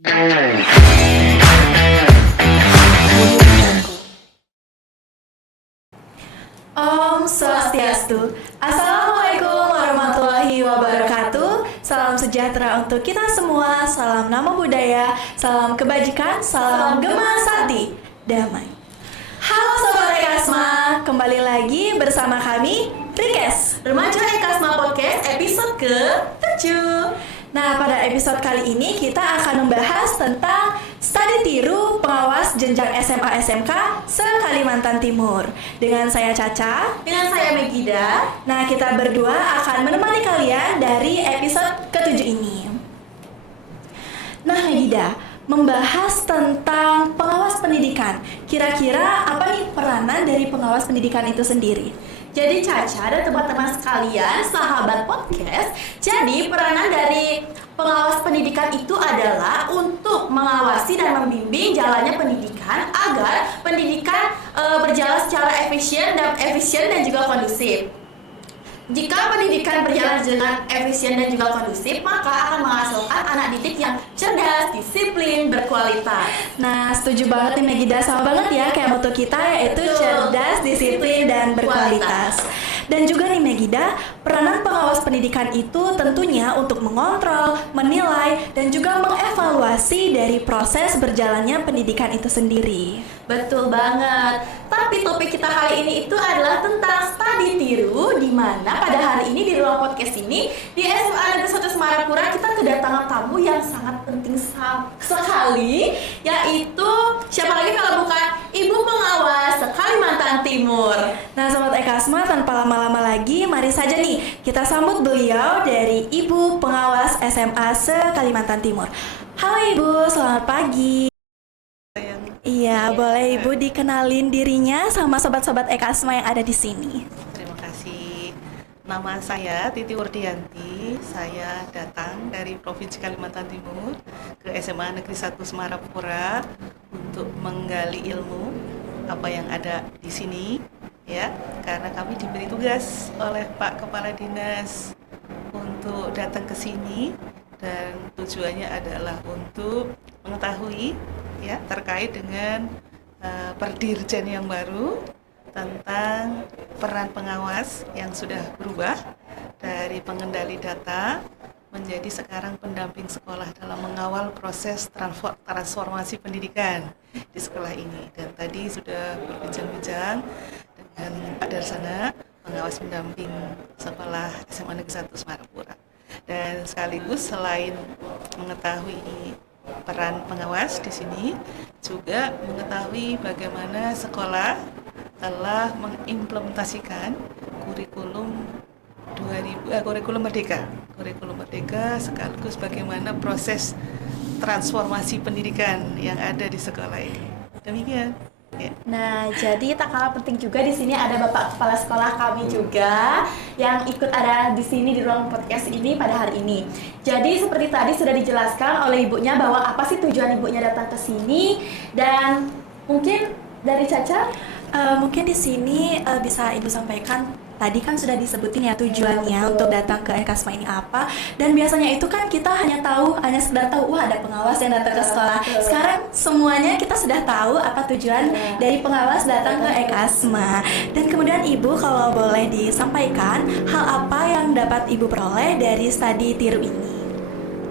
Om Swastiastu. Assalamualaikum warahmatullahi wabarakatuh. Salam sejahtera untuk kita semua. Salam nama budaya, salam kebajikan, salam Gema Sakti damai. Halo Sobat Ekasma, kembali lagi bersama kami Rikes, Remaja Ekasma Podcast episode ke-7. Nah, pada episode kali ini kita akan membahas tentang studi tiru pengawas jenjang SMA SMK se-Kalimantan Timur. Dengan saya Caca, dengan saya Megida. Nah, kita berdua akan menemani kalian dari episode ke-7 ini. Nah, Megida, membahas tentang pengawas pendidikan. Kira-kira apa nih peranan dari pengawas pendidikan itu sendiri? Jadi Caca dan teman-teman sekalian, sahabat podcast, jadi peranan dari pengawas pendidikan itu adalah untuk mengawasi dan membimbing jalannya pendidikan agar pendidikan berjalan secara efisien dan juga kondusif. Jika pendidikan berjalan dengan efisien dan juga kondusif, maka akan menghasilkan anak didik yang cerdas, disiplin, berkualitas. Nah, setuju banget nih Megida, sama banget ya kayak moto kita yaitu cerdas, disiplin, dan berkualitas. Dan juga nih Megida, peranan pengawas pendidikan itu tentunya untuk mengontrol, menilai, dan juga mengevaluasi dari proses berjalannya pendidikan itu sendiri. Betul banget. Tapi topik kita kali ini itu adalah tentang studi tiru, di mana pada hari ini di ruang podcast ini di SMA Negeri 1 Semarapura kita kedatangan tamu yang sangat penting sekali, yaitu siapa lagi kalau bukan Ibu Pengawas Kalimantan Timur. Nah, Sobat Ekasma, tanpa lama-lama lagi, mari saja nih kita sambut beliau dari Ibu Pengawas SMA se-Kalimantan Timur. Halo Ibu, selamat pagi. Iya, boleh Ibu dikenalin dirinya sama sobat-sobat Ekasma yang ada di sini. Terima kasih. Nama saya Titi Wurdianti. Saya datang dari Provinsi Kalimantan Timur ke SMA Negeri 1 Semarapura untuk menggali ilmu apa yang ada di sini, ya. Karena kami diberi tugas oleh Pak Kepala Dinas untuk datang ke sini dan tujuannya adalah untuk mengetahui ya terkait dengan perdirjen yang baru tentang peran pengawas yang sudah berubah dari pengendali data menjadi sekarang pendamping sekolah dalam mengawal proses transformasi pendidikan di sekolah ini. Dan tadi sudah berbincang-bincang dengan Pak Darsana, pengawas pendamping sekolah SMA Negeri 1 Semarapura. Dan sekaligus selain mengetahui peran pengawas di sini, juga mengetahui bagaimana sekolah telah mengimplementasikan kurikulum merdeka sekaligus bagaimana proses transformasi pendidikan yang ada di sekolah ini. Demikian. Ya. Nah, jadi tak kalah penting juga di sini ada Bapak Kepala Sekolah kami juga yang ikut ada di sini di ruang podcast ini pada hari ini. Jadi seperti tadi sudah dijelaskan oleh ibunya bahwa apa sih tujuan ibunya datang ke sini, dan mungkin dari Caca Mungkin di sini bisa Ibu sampaikan. Tadi kan sudah disebutin ya tujuannya untuk datang ke Ekasma ini apa. Dan biasanya itu kan kita hanya sekedar tahu, wah ada pengawas yang datang ke sekolah. Sekarang semuanya kita sudah tahu apa tujuan dari pengawas datang ke Ekasma. Dan kemudian Ibu kalau boleh disampaikan hal apa yang dapat Ibu peroleh dari studi tiru ini?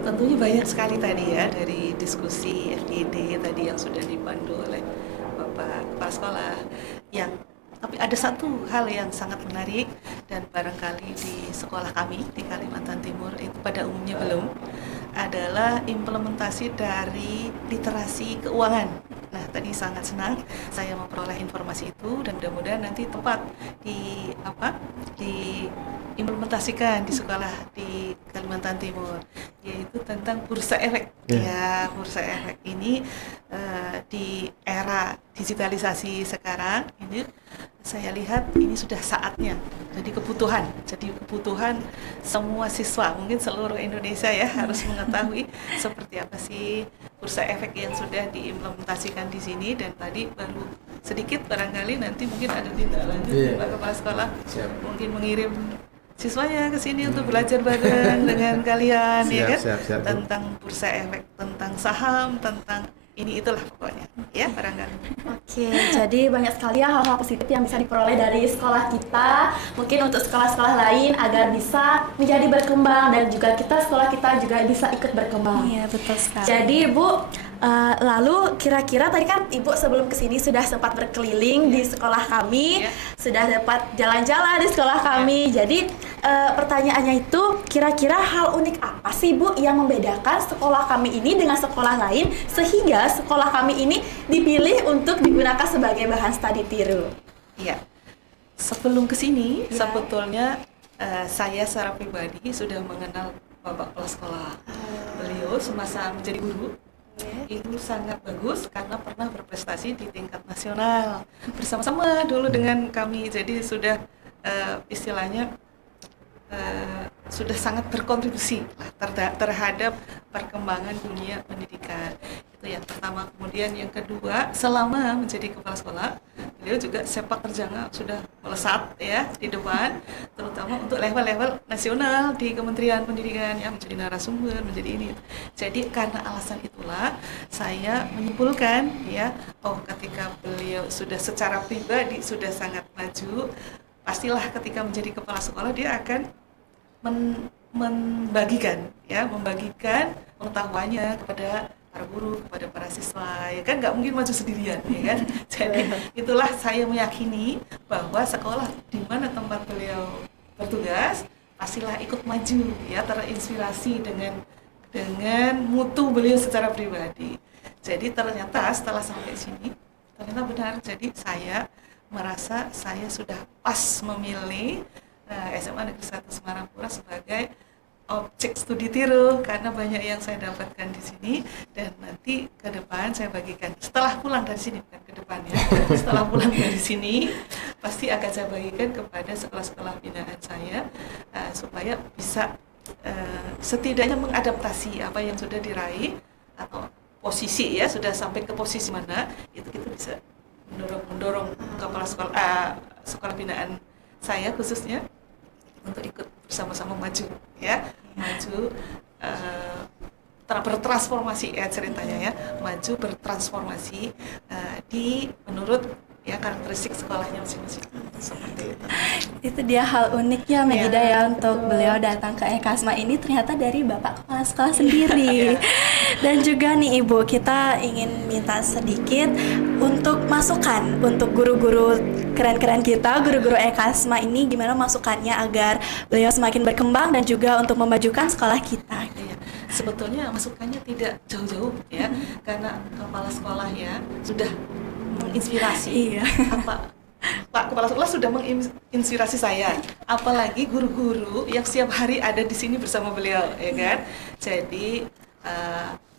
Tentunya banyak sekali tadi ya dari diskusi FGD tadi yang sudah dipandu oleh Bapak Kepala Sekolah tapi ada satu hal yang sangat menarik dan barangkali di sekolah kami di Kalimantan Timur itu pada umumnya belum, adalah implementasi dari literasi keuangan. Nah, tadi sangat senang saya memperoleh informasi itu dan mudah-mudahan nanti tepat diimplementasikan di sekolah di Kalimantan Timur, yaitu tentang bursa efek. Ya, bursa efek ini di era digitalisasi sekarang ini saya lihat ini sudah saatnya. Jadi kebutuhan semua siswa, mungkin seluruh Indonesia ya harus mengetahui seperti apa sih bursa efek yang sudah diimplementasikan di sini. Dan tadi baru sedikit barangkali nanti mungkin ada tindak lanjut Pak Kepala Sekolah. Mungkin mengirim siswanya ke sini untuk belajar bareng dengan kalian ya kan, siap. tentang bursa efek, tentang saham, tentang ini itulah pokoknya ya barangkali. Oke, jadi banyak sekali ya hal-hal positif yang bisa diperoleh dari sekolah kita. Mungkin untuk sekolah-sekolah lain agar bisa menjadi berkembang dan juga sekolah kita juga bisa ikut berkembang. Iya, betul sekali. Jadi Ibu, lalu kira-kira tadi kan Ibu sebelum kesini sudah sempat berkeliling di sekolah kami, sudah dapat jalan-jalan di sekolah kami. Jadi pertanyaannya itu, kira-kira hal unik apa sih Bu yang membedakan sekolah kami ini dengan sekolah lain sehingga sekolah kami ini dipilih untuk digunakan sebagai bahan studi tiru? Iya. Sebelum kesini sebetulnya saya secara pribadi sudah mengenal Bapak Kepala Sekolah. Beliau semasa menjadi guru itu sangat bagus karena pernah berprestasi di tingkat nasional bersama-sama dulu dengan kami. Jadi sudah istilahnya sudah sangat berkontribusi terhadap perkembangan dunia pendidikan. Itu yang pertama. Kemudian yang kedua, selama menjadi kepala sekolah, beliau juga sepak terjangnya sudah melesat ya di depan, terutama untuk level-level nasional di Kementerian Pendidikan ya, menjadi narasumber, menjadi ini. Jadi karena alasan itulah saya menyimpulkan ya, ketika beliau sudah secara pribadi sudah sangat maju, pastilah ketika menjadi kepala sekolah dia akan membagikan pengetahuannya kepada para guru, kepada para siswa, ya kan nggak mungkin maju sendirian, ya kan. Jadi itulah saya meyakini bahwa sekolah di mana tempat beliau bertugas pastilah ikut maju, ya, terinspirasi dengan mutu beliau secara pribadi. Jadi ternyata setelah sampai sini, ternyata benar. Jadi saya merasa saya sudah pas memilih SMA Negeri 1 Semarapura sebagai objek studi tiru karena banyak yang saya dapatkan di sini, dan nanti ke depan saya bagikan setelah pulang dari sini, bukan ke depan ya, setelah pulang dari sini pasti akan saya bagikan kepada sekolah-sekolah binaan saya supaya bisa setidaknya mengadaptasi apa yang sudah diraih atau posisi ya, sudah sampai ke posisi mana itu kita bisa mendorong kepala sekolah binaan saya khususnya untuk ikut bersama-sama maju ya, maju bertransformasi ya ceritanya ya, maju bertransformasi di menurut ya karakteristik sekolahnya masing-masing seperti itu. Itu dia hal uniknya Megida ya untuk beliau datang ke Ekasma ini ternyata dari Bapak Kepala Sekolah sendiri. Dan juga nih Ibu, kita ingin minta sedikit untuk masukan untuk guru-guru keren-keren kita, guru-guru Ekasma ini, gimana masukannya agar beliau semakin berkembang dan juga untuk memajukan sekolah kita. Sebetulnya masukannya tidak jauh-jauh ya, karena kepala sekolah ya sudah menginspirasi. Pak Kepala Sekolah sudah menginspirasi saya, apalagi guru-guru yang setiap hari ada di sini bersama beliau, ya kan. Jadi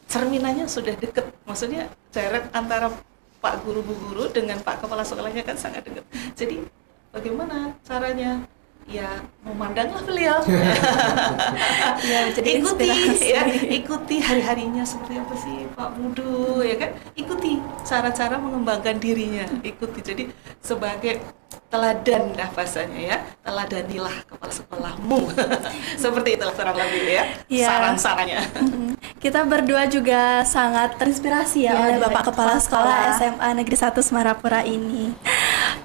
cerminannya sudah dekat, maksudnya jarak antara Pak Guru Bu Guru dengan Pak Kepala Sekolahnya kan sangat dekat. Jadi bagaimana caranya? Ya memandanglah beliau. Ya, jadi ikuti hari-harinya seperti apa sih Pak Budu, ya kan? Ikuti cara-cara mengembangkan dirinya, ikuti. Jadi sebagai teladan lah bahasanya ya, teladanilah kepala sekolahmu. Seperti itulah kurang lebih ya, saran-sarannya. Kita berdua juga sangat terinspirasi ya oleh Bapak Kepala Sekolah SMA Negeri 1 Semarapura ini.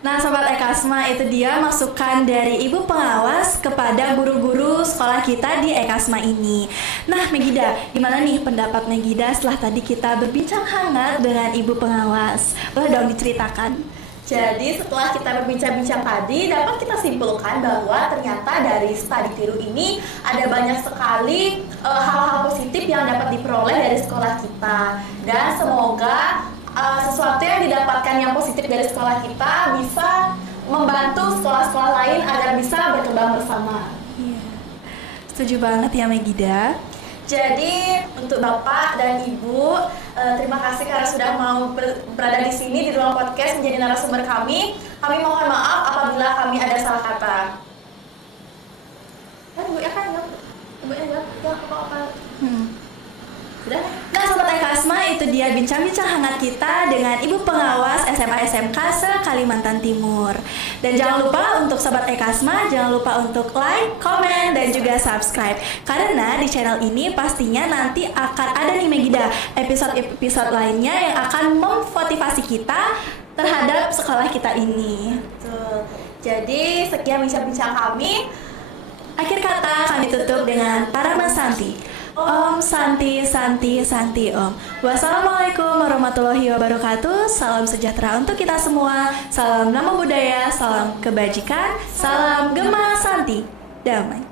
Nah, Sobat Ekasma, itu dia masukan dari Ibu Pengawas kepada guru-guru sekolah kita di Ekasma ini. Nah, Megida, gimana nih pendapat Megida setelah tadi kita berbincang hangat dengan Ibu Pengawas? Boleh dong diceritakan? Jadi setelah kita berbincang-bincang tadi, dapat kita simpulkan bahwa ternyata dari studi tiru ini ada banyak sekali hal-hal positif yang dapat diperoleh dari sekolah kita. Dan semoga sesuatu yang didapatkan yang positif dari sekolah kita bisa membantu sekolah-sekolah lain agar bisa berkembang bersama. Iya. Setuju banget ya Megida. Jadi untuk Bapak dan Ibu, terima kasih karena sudah mau berada di sini di ruang podcast menjadi narasumber kami. Kami mohon maaf apabila kami ada salah kata. Ibu ya kan, Ibu ya apa-apa. Nah, Sobat Ekasma, itu dia bincang-bincang hangat kita dengan Ibu Pengawas SMA SMK se-Kalimantan Timur. Dan jangan lupa untuk Sobat Ekasma, jangan lupa untuk like, komen, dan juga subscribe. Karena di channel ini pastinya nanti akan ada nih Megida episode-episode lainnya yang akan memotivasi kita terhadap sekolah kita ini. Betul. Jadi sekian bincang-bincang kami. Akhir kata kami tutup dengan Parama Santi. Om Santi Santi Santi Om. Wassalamualaikum warahmatullahi wabarakatuh. Salam sejahtera untuk kita semua. Salam nama budaya, salam kebajikan, salam Gema Santi. Damai.